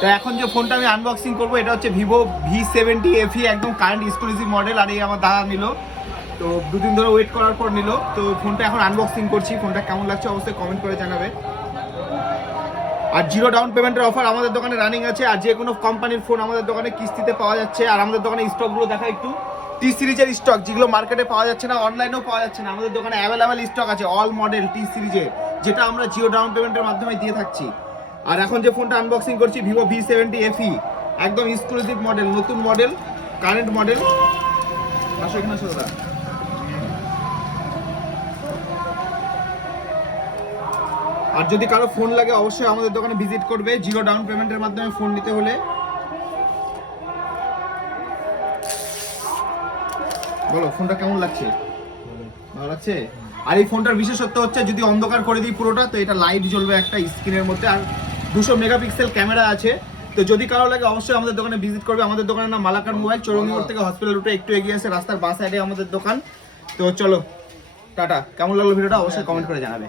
তো এখন যে ফোনটা আমি আনবক্সিং করবো এটা হচ্ছে ভিভো V70 FE, একদম কারেন্ট এক্সক্লুসিভ মডেল। আর এই আমার দাদা নিল, তো দুদিন ধরে ওয়েট করার পর নিল। তো ফোনটা এখন আনবক্সিং করছি, ফোনটা কেমন লাগছে অবশ্যই কমেন্ট করে জানাবে। আর 0 ডাউন পেমেন্টের অফার আমাদের দোকানে রানিং আছে। আর যে কোনো কোম্পানির ফোন আমাদের দোকানে কিস্তিতে পাওয়া যাচ্ছে। আর আমাদের দোকানে স্টকগুলো দেখা একটু, টি সিরিজের স্টক যেগুলো মার্কেটে পাওয়া যাচ্ছে না, অনলাইনেও পাওয়া যাচ্ছে না, আমাদের দোকানে অ্যাভেলেবেল স্টক আছে অল মডেল টি সিরিজের, যেটা আমরা 0 ডাউন পেমেন্টের মাধ্যমে দিয়ে থাকছি। আর এখন যে ফোনটা আনবক্সিং করছি ভিভো V70 FE, একদম এক্সক্লুসিভ মডেল, নতুন মডেল, কারেন্ট মডেল। আসো এখানে আসো দাদা। আর যদি কারো ফোন লাগে অবশ্যই আমাদের দোকানে ভিজিট করবে 0 ডাউন পেমেন্টের মাধ্যমে ফোন নিতে হলে। বলো ফোনটা কেমন লাগছে? ভালো লাগছে? আর এই ফোনটার বিশেষত্ব হচ্ছে যদি অন্ধকার করে দিই পুরোটা, তো এটা লাইট জ্বলবে একটা স্ক্রিনের মধ্যে। আর 200 মেগাপিক্সেল ক্যামেরা আছে। তো যদি কারো লাগে অবশ্যই আমাদের দোকানে ভিজিট করবে। আমাদের দোকানের নাম মালাকার মোবাইল, চৌরঙ্গি মোড় থেকে হসপিটাল রুটে একটু এগিয়ে আছে, রাস্তার বাঁ সাইডে আমাদের দোকান। তো চলো টাটা। কেমন লাগলো ভিডিওটা অবশ্যই কমেন্ট করে জানাবে।